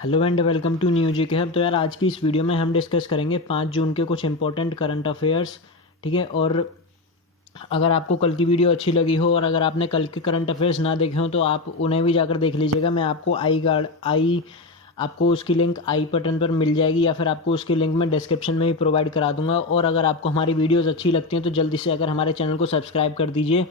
Hello and welcome to new G K hub. तो यार आज की इस वीडियो में हम डिस्कस करेंगे 5 जून के कुछ इंपॉर्टेंट करंट अफेयर्स। ठीक है, और अगर आपको कल की वीडियो अच्छी लगी हो और अगर आपने कल के करंट अफेयर्स ना देखे हो तो आप उन्हें भी जाकर देख लीजिएगा। मैं आपको आपको उसकी लिंक आई बटन पर मिल जाएगी या फिर आपको उसकी लिंक मैं डिस्क्रिप्शन में भी प्रोवाइड करा दूंगा। और अगर आपको हमारी वीडियोज़ अच्छी लगती हैं तो जल्दी से अगर हमारे चैनल को सब्सक्राइब कर दीजिए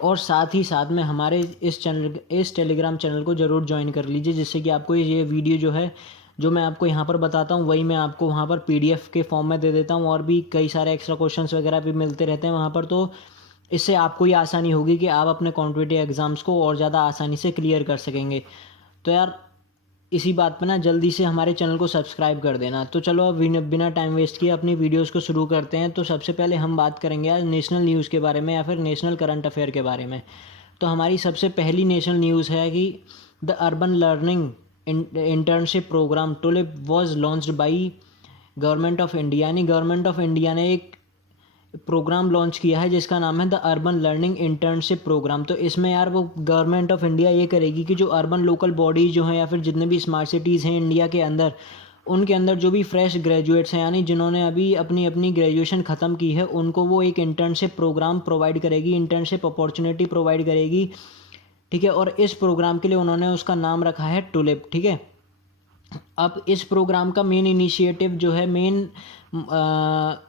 और साथ ही साथ में हमारे इस टेलीग्राम चैनल को ज़रूर ज्वाइन कर लीजिए, जिससे कि आपको ये वीडियो जो है जो मैं आपको यहाँ पर बताता हूँ वही मैं आपको वहाँ पर पीडीएफ के फॉर्म में दे देता हूँ। और भी कई सारे एक्स्ट्रा क्वेश्चंस वगैरह भी मिलते रहते हैं वहाँ पर, तो इससे आपको ये आसानी होगी कि आप अपने कॉम्पिटिटिव एग्ज़ाम्स को और ज़्यादा आसानी से क्लियर कर सकेंगे। तो यार इसी बात पे ना जल्दी से हमारे चैनल को सब्सक्राइब कर देना। तो चलो अब बिना टाइम वेस्ट किए अपनी वीडियोस को शुरू करते हैं। तो सबसे पहले हम बात करेंगे आज नेशनल न्यूज़ के बारे में या फिर नेशनल करंट अफेयर के बारे में। तो हमारी सबसे पहली नेशनल न्यूज़ है कि the urban learning internship programme TULIP was launched by government of India. यानी गवर्नमेंट ऑफ इंडिया ने एक प्रोग्राम लॉन्च किया है जिसका नाम है the urban learning internship programme. तो इसमें यार वो गवर्नमेंट ऑफ इंडिया ये करेगी कि जो अर्बन लोकल बॉडीज़ जो हैं या फिर जितने भी स्मार्ट सिटीज़ हैं इंडिया के अंदर, उनके अंदर जो भी फ्रेश ग्रेजुएट्स हैं यानी जिन्होंने अभी अपनी अपनी ग्रेजुएशन ख़त्म की है उनको वो एक इंटर्नशिप प्रोग्राम प्रोवाइड करेगी, इंटर्नशिप अपॉर्चुनिटी प्रोवाइड करेगी। ठीक है, और इस प्रोग्राम के लिए उन्होंने उसका नाम रखा है टुलिप। ठीक है, अब इस प्रोग्राम का मेन इनिशिएटिव जो है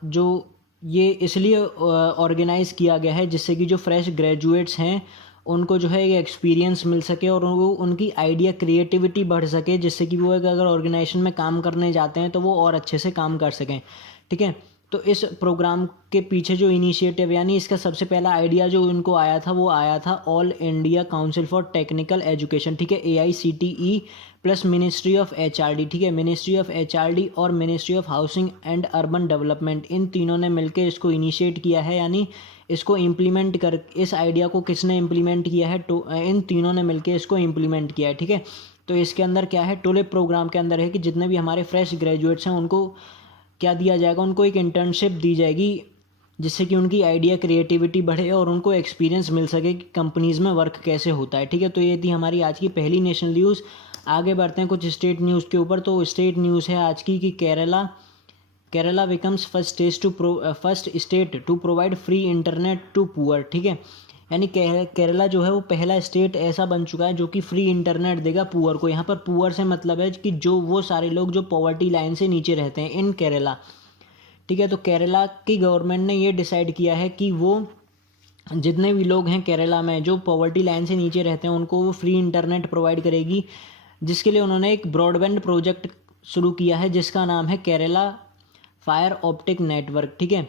जो ये इसलिए ऑर्गेनाइज़ किया गया है जिससे कि जो फ्रेश ग्रेजुएट्स हैं उनको जो है ये एक्सपीरियंस मिल सके और वो उनकी आइडिया क्रिएटिविटी बढ़ सके, जिससे कि वो अगर ऑर्गेनाइजेशन में काम करने जाते हैं तो वो और अच्छे से काम कर सकें। ठीक है, तो इस प्रोग्राम के पीछे जो इनिशिएटिव यानी इसका सबसे पहला आइडिया जो इनको आया था वो आया था All India Council for Technical Education. ठीक है, AICTE plus Ministry of HRD। ठीक है, मिनिस्ट्री ऑफ HRD और Ministry of Housing and Urban Development, इन तीनों ने मिलकर इसको इनिशिएट किया है। यानी इसको इम्प्लीमेंट कर इस आइडिया को किसने इम्प्लीमेंट किया है? तो इन तीनों ने मिलकर इसको इम्प्लीमेंट किया है। ठीक है, तो इसके अंदर क्या है, टुलिप प्रोग्राम के अंदर है कि जितने भी हमारे फ्रेश ग्रेजुएट्स हैं उनको क्या दिया जाएगा, उनको एक इंटर्नशिप दी जाएगी जिससे कि उनकी आइडिया क्रिएटिविटी बढ़े और उनको एक्सपीरियंस मिल सके कि कंपनीज़ में वर्क कैसे होता है। ठीक है, तो ये थी हमारी आज की पहली नेशनल न्यूज़। आगे बढ़ते हैं कुछ स्टेट न्यूज़ के ऊपर। तो स्टेट न्यूज़ है आज की कि Kerala becomes first state to provide free internet to poor. ठीक है, यानी केरला जो है वो पहला स्टेट ऐसा बन चुका है जो कि फ्री इंटरनेट देगा पुअर को। यहाँ पर पुअर से मतलब है कि जो वो सारे लोग जो पॉवर्टी लाइन से नीचे रहते हैं इन केरला। ठीक है, तो केरला की गवर्नमेंट ने ये डिसाइड किया है कि वो जितने भी लोग हैं केरला में जो पॉवर्टी लाइन से नीचे रहते हैं उनको वो फ्री इंटरनेट प्रोवाइड करेगी, जिसके लिए उन्होंने एक ब्रॉडबैंड प्रोजेक्ट शुरू किया है जिसका नाम है केरला फायर ऑप्टिक नेटवर्क। ठीक है,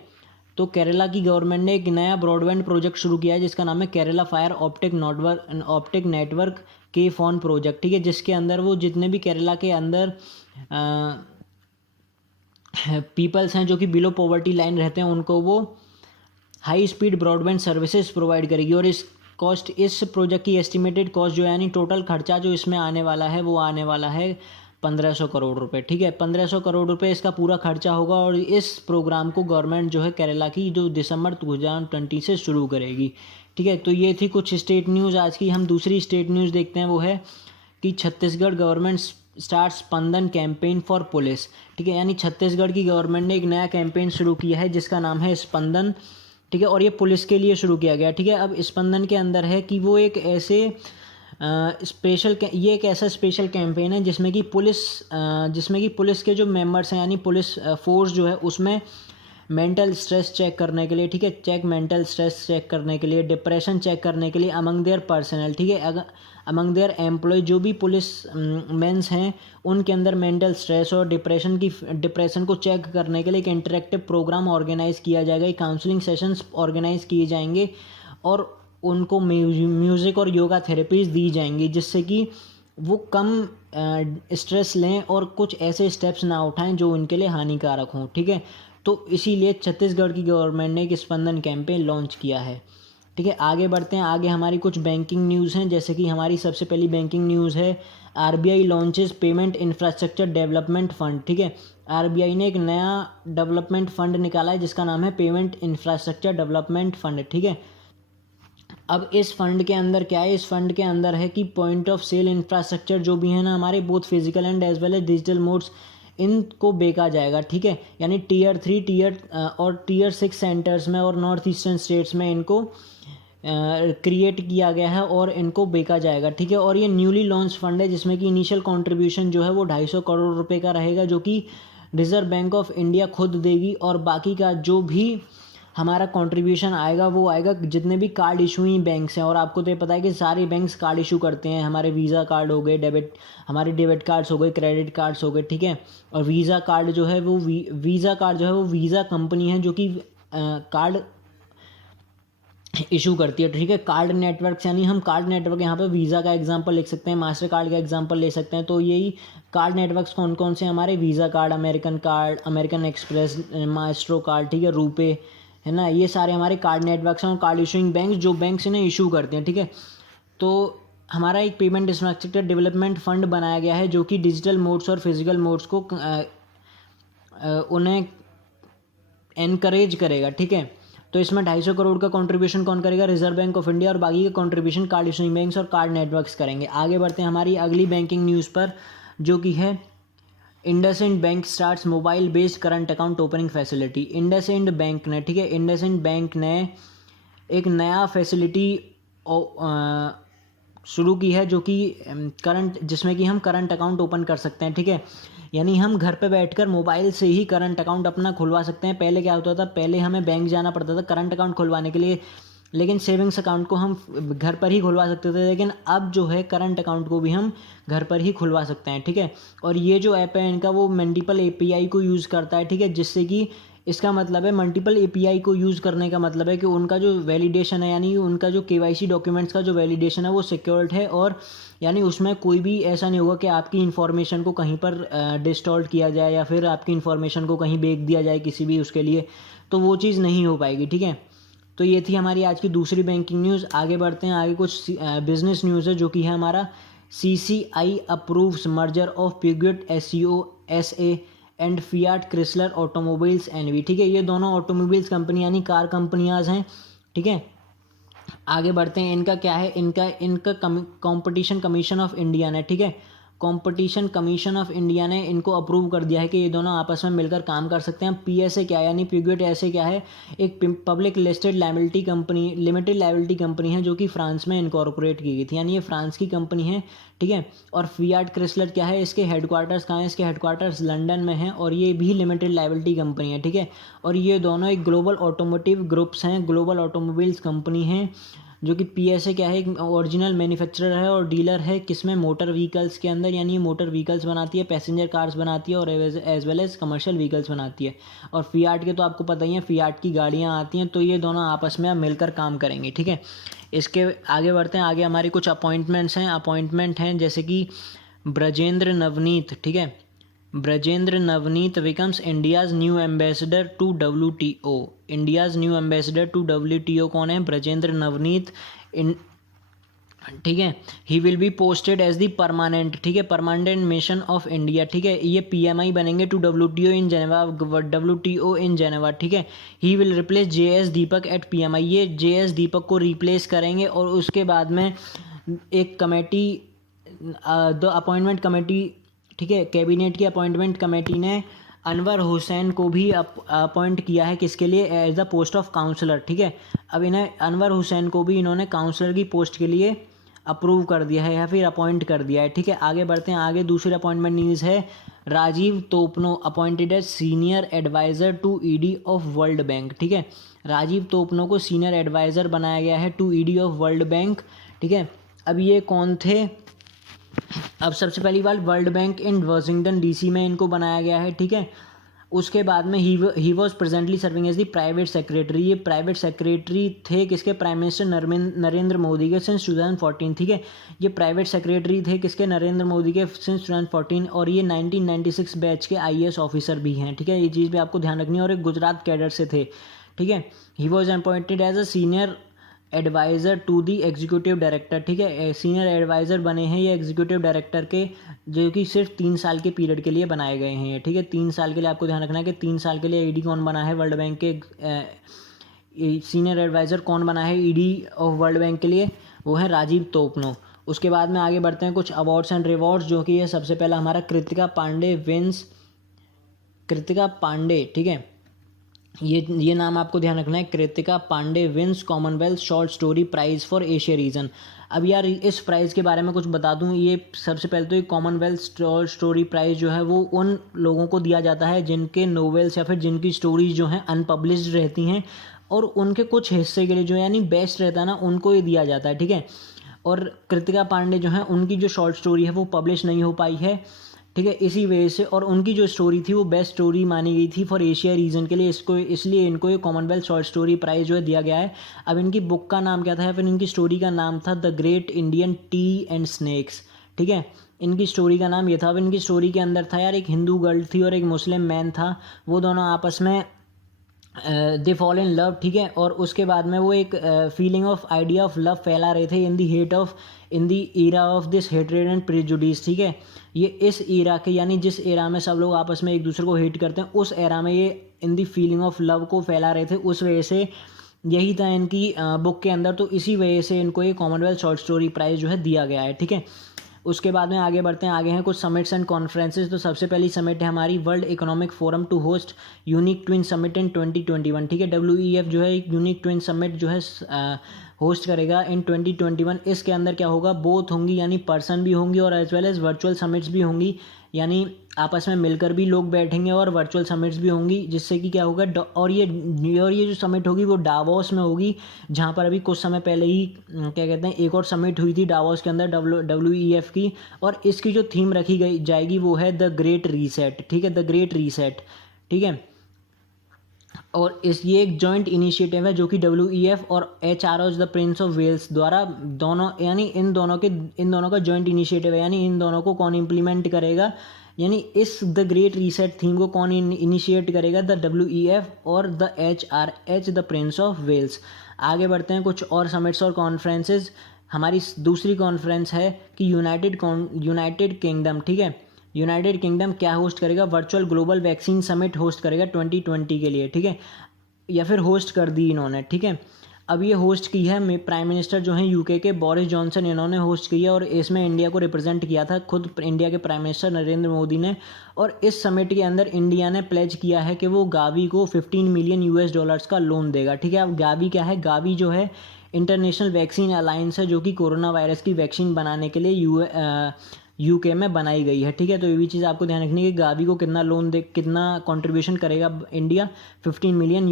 तो केरला की गवर्नमेंट ने एक नया ब्रॉडबैंड प्रोजेक्ट शुरू किया है जिसका नाम है केरला फायर ऑप्टिक नेटवर्क के फोन प्रोजेक्ट। ठीक है, जिसके अंदर वो जितने भी केरला के अंदर पीपल्स हैं जो कि बिलो पॉवर्टी लाइन रहते हैं उनको वो high speed broadband services provide करेगी। और इस प्रोजेक्ट की एस्टिमेटेड कॉस्ट जो है यानी टोटल खर्चा जो इसमें आने वाला है वो आने वाला है 1500 करोड़ रुपए। ठीक है, 1500 करोड़ रुपए इसका पूरा खर्चा होगा और इस प्रोग्राम को गवर्नमेंट जो है केरला की जो दिसंबर 2020 से शुरू करेगी। ठीक है, तो ये थी कुछ स्टेट न्यूज़ आज की। हम दूसरी स्टेट न्यूज़ देखते हैं, वो है कि Chhattisgarh government start Spandan campaign for police. ठीक है, यानी छत्तीसगढ़ की गवर्नमेंट ने एक नया कैंपेन शुरू किया है जिसका नाम है स्पंदन। ठीक है, और ये पुलिस के लिए शुरू किया गया। ठीक है, अब स्पंदन के अंदर है कि वो एक ऐसे ये एक ऐसा स्पेशल कैंपेन है जिसमें कि पुलिस के जो मेंबर्स हैं यानी पुलिस फोर्स जो है उसमें मेंटल स्ट्रेस चेक करने के लिए, ठीक है, मेंटल स्ट्रेस चेक करने के लिए, डिप्रेशन चेक करने के लिए अमंग देयर पर्सनल। ठीक है, अगर अमंग देयर एम्प्लॉय जो भी पुलिस मेंस हैं उनके अंदर मेंटल स्ट्रेस और डिप्रेशन को चेक करने के लिए एक इंटरेक्टिव प्रोग्राम ऑर्गेनाइज किया जाएगा, एक काउंसलिंग सेशंस ऑर्गेनाइज किए जाएंगे और उनको म्यूज़िक और योगा थेरेपीज दी जाएंगी जिससे कि वो कम स्ट्रेस लें और कुछ ऐसे स्टेप्स ना उठाएं जो उनके लिए हानिकारक हों। ठीक है, तो इसीलिए छत्तीसगढ़ की गवर्नमेंट ने एक स्पंदन कैंपेन लॉन्च किया है। ठीक है, आगे बढ़ते हैं। आगे हमारी कुछ बैंकिंग न्यूज़ हैं, जैसे कि हमारी सबसे पहली बैंकिंग न्यूज़ है RBI launches payment infrastructure development fund. ठीक है, RBI ने एक नया डेवलपमेंट फंड निकाला है जिसका नाम है पेमेंट इंफ्रास्ट्रक्चर डेवलपमेंट फंड। ठीक है, अब इस फंड के अंदर क्या है, इस फंड के अंदर है कि पॉइंट ऑफ सेल इंफ्रास्ट्रक्चर जो भी है ना हमारे, both physical and as well as digital modes, इनको बेचा जाएगा, ठीक है। यानी टीयर 3 टीयर और टीयर 6 सेंटर्स में और नॉर्थ ईस्टर्न स्टेट्स में इनको क्रिएट किया गया है और इनको बेचा जाएगा, ठीक है। और ये न्यूली लॉन्च फंड है जिसमें कि इनिशियल कंट्रीब्यूशन जो है वो 250 करोड़ रुपए का रहेगा, जो कि रिजर्व बैंक ऑफ इंडिया खुद देगी, और बाकी का जो भी हमारा कंट्रीब्यूशन आएगा वो आएगा जितने भी कार्ड इशूइंग बैंक्स हैं। और आपको तो ये पता है कि सारे बैंक्स कार्ड इशू करते हैं, हमारे वीज़ा कार्ड हो गए, हमारे डेबिट कार्ड्स हो गए, क्रेडिट कार्ड्स हो गए, ठीक है। और वीज़ा कार्ड जो है वो वीज़ा कार्ड जो है वो वीज़ा कंपनी है जो कि कार्ड इशू करती है, ठीक है। कार्ड नेटवर्क, यानी हम कार्ड नेटवर्क यहाँ पे वीज़ा का एग्जांपल लिख सकते हैं, मास्टर कार्ड का एग्जांपल ले सकते हैं। तो यही कार्ड नेटवर्क्स कौन कौन से हमारे, visa card, American express, maestro card, ठीक है, रुपे, है ना, ये सारे हमारे कार्ड नेटवर्क्स हैं और कार्ड इशूइंग बैंक जो बैंक्स इन्हें इशू करते हैं, ठीक है। तो हमारा एक पेमेंट इंफ्रास्ट्रक्चर डेवलपमेंट फंड बनाया गया है जो कि डिजिटल मोड्स और फिजिकल मोड्स को उन्हें एनकरेज करेगा, ठीक है। तो इसमें 250 करोड़ का कंट्रीब्यूशन कौन करेगा, रिजर्व बैंक ऑफ इंडिया, और बाकी का कंट्रीब्यूशन कार्ड इशूइंग बैंक्स और कार्ड नेटवर्क्स करेंगे। आगे बढ़ते हैं हमारी अगली बैंकिंग न्यूज़ पर, जो कि है IndusInd bank starts mobile based current account opening facility. IndusInd bank ने, ठीक है, इंडसइंड बैंक ने एक नया फैसिलिटी शुरू की है जो कि जिसमें कि हम करंट अकाउंट ओपन कर सकते हैं, ठीक है। यानी हम घर पे बैठकर मोबाइल से ही करंट अकाउंट अपना खुलवा सकते हैं। पहले क्या होता था, पहले हमें बैंक जाना पड़ता था करंट अकाउंट खुलवाने के लिए, लेकिन सेविंग्स अकाउंट को हम घर पर ही खुलवा सकते थे। लेकिन अब जो है करंट अकाउंट को भी हम घर पर ही खुलवा सकते हैं, ठीक है। और ये जो ऐप है इनका वो मल्टीपल एपीआई को यूज़ करता है, ठीक है, जिससे कि इसका मतलब है मल्टीपल एपीआई को यूज़ करने का मतलब है कि उनका जो वैलिडेशन है, यानी उनका जो केवाईसी डॉक्यूमेंट्स का जो वैलिडेशन है वो सिक्योर्ड है, और यानी उसमें कोई भी ऐसा नहीं होगा कि आपकी इन्फॉर्मेशन को कहीं पर डिस्टॉर्ट किया जाए या फिर आपकी इन्फॉर्मेशन को कहीं बेच दिया जाए किसी भी उसके लिए, तो वो चीज़ नहीं हो पाएगी, ठीक है। तो ये थी हमारी आज की दूसरी बैंकिंग न्यूज़। आगे बढ़ते हैं, आगे कुछ बिजनेस न्यूज़ है जो कि है हमारा CCI approves merger of Peugeot SEO SA and Fiat Chrysler Automobiles NV, ठीक है। ये दोनों ऑटोमोबाइल्स कंपनी यानी कार कंपनियां हैं, ठीक है। आगे बढ़ते हैं, इनका क्या है, इनका कंपटीशन कमीशन ऑफ इंडिया ने, ठीक है, कंपटीशन कमीशन ऑफ इंडिया ने इनको अप्रूव कर दिया है कि ये दोनों आपस में मिलकर काम कर सकते हैं। PSA क्या है, यानी पिग्यूट SA क्या है, एक public listed liability company, limited liability company है जो कि फ्रांस में इनकॉर्पोरेट की गई थी, यानी ये फ्रांस की कंपनी है, ठीक है। और फियाट क्रिसलर क्या है, इसके हेडक्वार्टर्स कहाँ है, इसके हेडक्वार्टर्स लंदन में हैं और ये भी लिमिटेड लायबिलिटी कंपनी है, ठीक है। और ये दोनों एक ग्लोबल ऑटोमोटिव ग्रुप्स हैं, ग्लोबल ऑटोमोबाइल्स कंपनी हैं, जो कि PSA क्या है, एक ओरिजिनल मैन्युफैक्चरर है और डीलर है किसमें, मोटर व्हीकल्स के अंदर, यानी ये मोटर व्हीकल्स बनाती है, पैसेंजर कार्स बनाती है और as well as commercial vehicles बनाती है। और फियाट के तो आपको पता ही है, फियाट की गाड़ियाँ आती हैं, तो ये दोनों आपस में अब मिलकर काम करेंगे, ठीक है। इसके आगे बढ़ते हैं, आगे हमारी कुछ अपॉइंटमेंट हैं जैसे कि ब्रजेंद्र नवनीत, ठीक है, Brajendra Navnit becomes India's new ambassador to WTO। India's new ambassador to WTO कौन है, ब्रजेंद्र नवनीत, ठीक है। He will be posted as the permanent, ठीक है, परमानेंट मिशन ऑफ इंडिया, ठीक है। ये PMI बनेंगे टू WTO इन जेनेवा, ठीक है। He will replace JS Deepak at PMI, ये JS दीपक को रिप्लेस करेंगे। और उसके बाद में एक कमेटी, द अपॉइंटमेंट कमेटी, ठीक है, कैबिनेट की अपॉइंटमेंट कमेटी ने अनवर हुसैन को भी अपॉइंट किया है, किसके लिए, as the post of counsellor, ठीक है। अब इन्हें अनवर हुसैन को भी इन्होंने काउंसलर की पोस्ट के लिए अप्रूव कर दिया है या फिर अपॉइंट कर दिया है, ठीक है। आगे बढ़ते हैं, आगे दूसरी अपॉइंटमेंट न्यूज़ है, Rajiv Topno appointed as senior adviser to ED of world bank, ठीक है। राजीव तोपनो को सीनियर एडवाइज़र बनाया गया है to ED of world bank, ठीक है। अब ये कौन थे, अब सबसे पहली बार world bank in Washington DC में इनको बनाया गया है, ठीक है। उसके बाद में he was presently serving as the private secretary, ये प्राइवेट सेक्रेटरी थे किसके, प्राइम मिनिस्टर नरेंद्र मोदी के सिंस 2014, ठीक है। ये प्राइवेट सेक्रेटरी थे किसके, नरेंद्र मोदी के सिंस 2014, और ये 1996 बैच के IAS ऑफिसर भी हैं, ठीक है। ये चीज़ भी आपको ध्यान रखनी है, और एक गुजरात कैडर से थे, ठीक है। He was appointed as a senior adviser to the executive director, ठीक है। सीनियर एडवाइज़र बने हैं ये एग्जीक्यूटिव डायरेक्टर के, जो कि सिर्फ 3 साल के पीरियड के लिए बनाए गए हैं, ठीक है। 3 साल के लिए आपको ध्यान रखना है कि 3 साल के लिए ED कौन बना है, वर्ल्ड बैंक के सीनियर एडवाइज़र कौन बना है ईडी ऑफ वर्ल्ड बैंक के लिए, वो है राजीव तोपनो। उसके बाद में आगे बढ़ते हैं कुछ अवार्ड्स एंड रिवॉर्ड्स, जो कि है सबसे पहला हमारा कृतिका पांडे, ठीक है, ये नाम आपको ध्यान रखना है, Kritika Pandey wins Commonwealth short story prize for Asia region. अब यार इस प्राइज़ के बारे में कुछ बता दूं, ये सबसे पहले तो ये कॉमनवेल्थ शॉर्ट स्टोरी प्राइज़ जो है वो उन लोगों को दिया जाता है जिनके नोवेल्स या फिर जिनकी स्टोरीज जो हैं अनपब्लिश्ड रहती हैं, और उनके कुछ हिस्से के लिए जो यानी बेस्ट रहता है ना, उनको ये दिया जाता है, ठीक है। और कृतिका पांडे जो हैं उनकी जो शॉर्ट स्टोरी है वो पब्लिश नहीं हो पाई है, ठीक है, इसी वजह से, और उनकी जो स्टोरी थी वो बेस्ट स्टोरी मानी गई थी फॉर एशिया रीजन के लिए, इसलिए इनको ये कॉमनवेल्थ शॉर्ट स्टोरी प्राइज़ जो है दिया गया है। अब इनकी बुक का नाम क्या था या फिर इनकी स्टोरी का नाम था the great Indian T and snacks, ठीक है, इनकी स्टोरी का नाम ये था। अब इनकी स्टोरी के अंदर था यार, एक हिंदू गर्ल थी और एक मुस्लिम मैन था, वो दोनों आपस में दे फॉल इन लव, ठीक है, और उसके बाद में वो एक feeling of idea of love फैला रहे थे in the era of this hatred and prejudice, ठीक है। ये इस ईरा के यानी जिस एरा में सब लोग आपस में एक दूसरे को हेट करते हैं, उस एरा में ये इन दी फीलिंग ऑफ लव को फैला रहे थे, उस वजह से यही था इनकी बुक के अंदर, तो इसी वजह से इनको ये कॉमनवेल्थ शॉर्ट स्टोरी प्राइज़ जो है दिया गया है, ठीक है। उसके बाद में आगे बढ़ते हैं, आगे हैं कुछ समिट्स एंड कॉन्फ्रेंसेस। तो सबसे पहली समिट है हमारी World Economic Forum to host unique twin summit in 2021, ठीक है, WEF जो है एक यूनिक ट्विन समिट जो है होस्ट करेगा इन 2021। इसके अंदर क्या होगा, बोथ होंगी यानी पर्सन भी होंगी और as well as virtual summits भी होंगी, यानी आपस में मिलकर भी लोग बैठेंगे और वर्चुअल समिट्स भी होंगी, जिससे कि क्या होगा, और ये जो समिट होगी वो डावोस में होगी, जहाँ पर अभी कुछ समय पहले ही क्या कहते हैं एक और समिट हुई थी डावोस के अंदर WEF की, और इसकी जो थीम रखी गई जाएगी वो है द ग्रेट रीसेट, ठीक है, द ग्रेट रीसेट, ठीक है। और ये एक जॉइंट इनिशिएटिव है जो कि WEF और HROs the Prince of Wales द्वारा, दोनों यानी इन दोनों का जॉइंट इनिशिएटिव है, यानी इन दोनों को कौन इम्प्लीमेंट करेगा, यानी इस द ग्रेट रीसेट थीम को कौन इनिशिएट करेगा, द WEF और the HRH the Prince of Wales. आगे बढ़ते हैं कुछ और समिट्स और कॉन्फ्रेंसेज। हमारी दूसरी कॉन्फ्रेंस है कि यूनाइटेड किंगडम, ठीक है, यूनाइटेड किंगडम क्या होस्ट करेगा, virtual global vaccine summit host करेगा 2020 के लिए, ठीक है, या फिर होस्ट कर दी इन्होंने, ठीक है। अब ये होस्ट की है प्राइम मिनिस्टर जो हैं UK के बोरिस जॉनसन, इन्होंने होस्ट की है, और इसमें इंडिया को रिप्रेजेंट किया था खुद इंडिया के प्राइम मिनिस्टर नरेंद्र मोदी ने। और इस समिट के अंदर इंडिया ने प्लेज किया है कि वो गावी को $15 मिलियन का लोन देगा, ठीक है। अब गावी क्या है, गावी जो है इंटरनेशनल वैक्सीन अलायंस है, जो कि कोरोना वायरस की वैक्सीन बनाने के लिए UK में बनाई गई है, ठीक है। तो ये भी चीज़ आपको ध्यान रखनी है कि गावी को कितना लोन दे, कितना कंट्रीब्यूशन करेगा इंडिया, $15 मिलियन,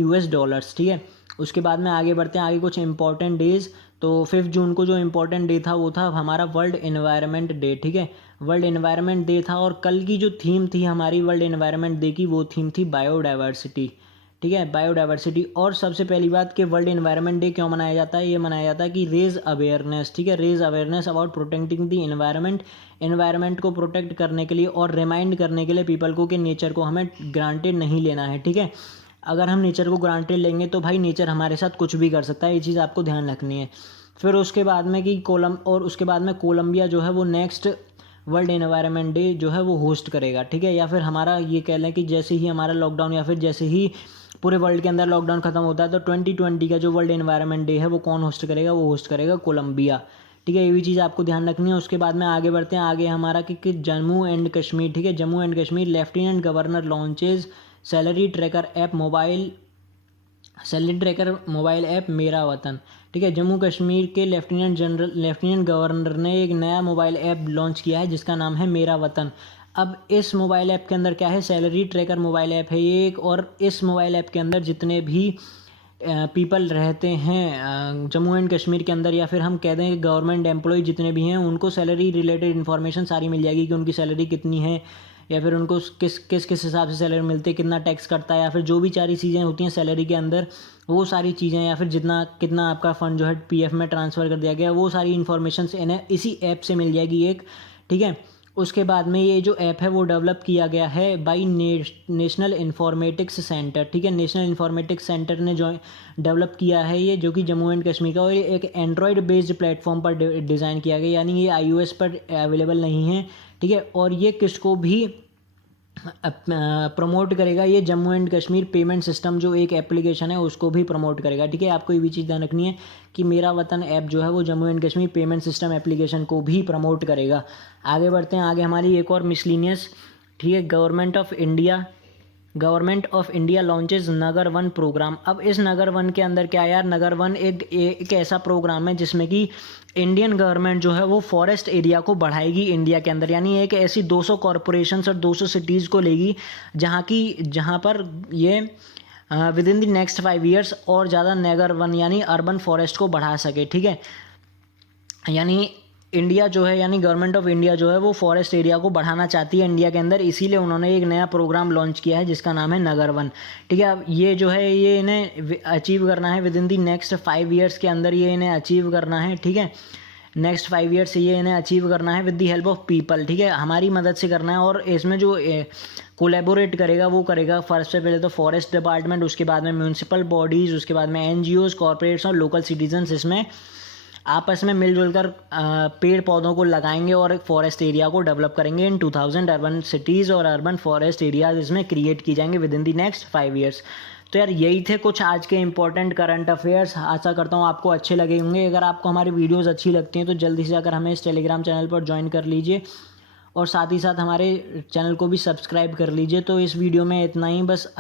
ठीक है। उसके बाद में आगे बढ़ते हैं, आगे कुछ इंपॉर्टेंट डेज़। तो 5 जून को जो इम्पोर्टेंट डे था वो था हमारा वर्ल्ड एनवायरनमेंट डे, ठीक है, वर्ल्ड एनवायरनमेंट डे था। और कल की जो थीम थी हमारी वर्ल्ड एनवायरनमेंट डे की, वो थीम थी बायोडाइवर्सिटी, ठीक है, बायोडाइवर्सिटी। और सबसे पहली बात कि वर्ल्ड एनवायरनमेंट डे क्यों मनाया जाता है, ये मनाया जाता है कि रेज अवेयरनेस, ठीक है, raise awareness about protecting the environment को प्रोटेक्ट करने के लिए और रिमाइंड करने के लिए पीपल को कि नेचर को हमें ग्रांटेड नहीं लेना है, ठीक है। अगर हम नेचर को ग्रांटेड लेंगे तो भाई नेचर हमारे साथ कुछ भी कर सकता है, ये चीज़ आपको ध्यान रखनी है। फिर उसके बाद में कि कोलंबिया जो है वो नेक्स्ट वर्ल्ड एनवायरनमेंट डे जो है वो होस्ट करेगा, ठीक है। या फिर हमारा ये कह लें कि जैसे ही हमारा लॉकडाउन या फिर जैसे ही पूरे वर्ल्ड के अंदर लॉकडाउन खत्म होता है तो 2020 का जो वर्ल्ड एनवायरनमेंट डे है वो कौन होस्ट करेगा, वो होस्ट करेगा कोलंबिया, ठीक है। ये भी चीज़ आपको ध्यान रखनी है। उसके बाद में आगे बढ़ते हैं, आगे हमारा कि जम्मू एंड कश्मीर, ठीक है, Jammu and Kashmir lieutenant governor launches salary tracker mobile app मेरा वतन, ठीक है। जम्मू कश्मीर के लेफ्टिनेंट गवर्नर ने एक नया मोबाइल ऐप लॉन्च किया है जिसका नाम है मेरा वतन। अब इस मोबाइल ऐप के अंदर क्या है, सैलरी ट्रैकर मोबाइल ऐप है ये एक, और इस मोबाइल ऐप के अंदर जितने भी पीपल रहते हैं जम्मू एंड कश्मीर के अंदर, या फिर हम कह दें कि गवर्नमेंट एम्प्लॉय जितने भी हैं, उनको सैलरी रिलेटेड इन्फॉर्मेशन सारी मिल जाएगी कि उनकी सैलरी कितनी है, या फिर उनको किस हिसाब से सैलरी मिलती है, कितना टैक्स करता है, या फिर जो भी सारी चीज़ें होती हैं सैलरी के अंदर, वो सारी चीज़ें, या फिर कितना आपका फ़ंड जो है PF में ट्रांसफ़र कर दिया गया, वो सारी इन्फॉर्मेशन इन्हें इसी ऐप से मिल जाएगी एक, ठीक है। उसके बाद में ये जो ऐप है वो डेवलप किया गया है बाई नेशनल इन्फॉर्मेटिक्स सेंटर, ठीक है, नेशनल इन्फॉर्मेटिक्स सेंटर ने जो डेवलप किया है ये, जो कि जम्मू एंड कश्मीर का, और ये एक एंड्रॉयड बेस्ड प्लेटफॉर्म पर डिज़ाइन किया गया, यानी ये iOS पर अवेलेबल नहीं है, ठीक है। और ये किसको भी प्रमोट करेगा ये Jammu and Kashmir payment system, जो एक एप्लीकेशन है उसको भी प्रमोट करेगा। ठीक है, आपको ये भी चीज़ ध्यान रखनी है कि मेरा वतन ऐप जो है वो Jammu and Kashmir payment system application को भी प्रमोट करेगा। आगे बढ़ते हैं, आगे हमारी एक और मिसलिनियस। ठीक है, government of India launches Nagar Van programme. अब इस नगर वन के अंदर क्या है यार, नगर वन एक ऐसा प्रोग्राम है जिसमें कि इंडियन गवर्नमेंट जो है वो फॉरेस्ट एरिया को बढ़ाएगी इंडिया के अंदर, यानी एक ऐसी 200 कॉरपोरेशंस और 200 सिटीज़ को लेगी जहाँ पर ये with in the next 5 years और ज़्यादा नगर वन यानी अर्बन फॉरेस्ट को बढ़ा सके। ठीक है, यानी इंडिया जो है, यानी गवर्नमेंट ऑफ इंडिया जो है वो फॉरेस्ट एरिया को बढ़ाना चाहती है इंडिया के अंदर, इसीलिए उन्होंने एक नया प्रोग्राम लॉन्च किया है जिसका नाम है नगर वन। ठीक है, अब ये जो है ये इन्हें अचीव करना है with in the next 5 years के अंदर, ये इन्हें अचीव करना है। ठीक है, नेक्स्ट 5 ईयर्स से ये इन्हें अचीव करना है with the help of people. ठीक है, हमारी मदद से करना है, और इसमें जो कोलेबोरेट करेगा वो करेगा फर्स्ट से पहले तो फॉरेस्ट डिपार्टमेंट, उसके बाद में म्यूनसिपल बॉडीज़, उसके बाद में NGOs, कॉरपोरेट्स और लोकल सिटीजन्स इसमें आपस में मिलजुल कर पेड़ पौधों को लगाएंगे और एक फॉरेस्ट एरिया को डेवलप करेंगे। इन 2000 अर्बन सिटीज़ और अर्बन फॉरेस्ट एरियाज इसमें क्रिएट की जाएंगे with in the next 5 years. तो यार यही थे कुछ आज के इंपॉर्टेंट करंट अफेयर्स। आशा करता हूँ आपको अच्छे लगे होंगे। अगर आपको हमारी वीडियोज़ अच्छी लगती हैं तो जल्दी से अगर हमें इस टेलीग्राम चैनल पर ज्वाइन कर लीजिए, और साथ ही साथ हमारे चैनल को भी सब्सक्राइब कर लीजिए। तो इस वीडियो में इतना ही बस।